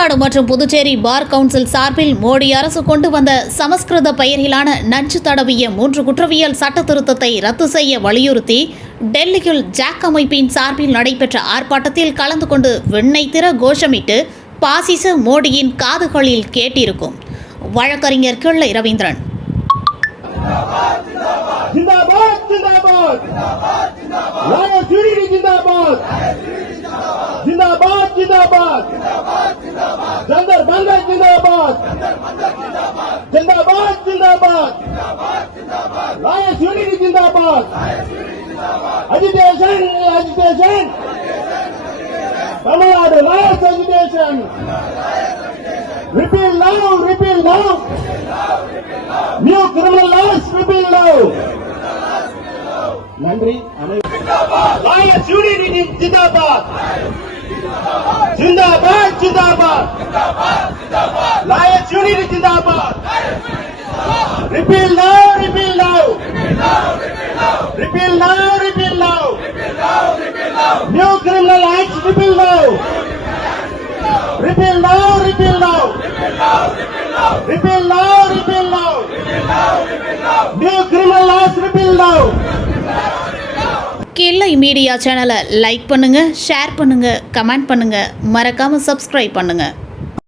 தமிழ்நாடு மற்றும் Puducherry bar council சார்பில் மோடி அரசு கொண்டு வந்த சமஸ்கிருத பெயரிலான நஞ்சு தடவிய 3 குற்றவியல் சட்ட திருத்தத்தை ரத்து செய்ய வலியுறுத்தி டெல்லியில் ஜாக் அமைப்பின் சார்பில் நடைபெற்ற ஆர்ப்பாட்டத்தில் கலந்து கொண்டு வெண்ணெய் திற கோஷமிட்டு பாசிச மோடியின் காதுகளில் கேட்டிருக்கும் வழக்கறிஞர் கிள்ளை ரவீந்திரன். जिंदाबाद जिंदाबाद लाया यूनिटी जिंदाबाद जिंदाबाद जिंदाबाद जंतर मंतर जिंदाबाद जिंदाबाद जिंदाबाद लाया यूनिटी जिंदाबाद एजुकेशन एजुकेशन तमिलनाडु लाया education repeal now new criminal laws repeal now நன்றி लायर्स यूनिटी जिंदाबाद जिंदाबाद जिंदाबाद लायर्स यूनिटी जिंदाबाद repeal now repeal now new criminal acts repeal now repeal now new criminal laws repeal now. கிள்ளை மீடியா சேனலை லைக் பண்ணுங்க, ஷேர் பண்ணுங்க, கமெண்ட் பண்ணுங்க, மறக்காம சப்ஸ்கிரைப் பண்ணுங்க.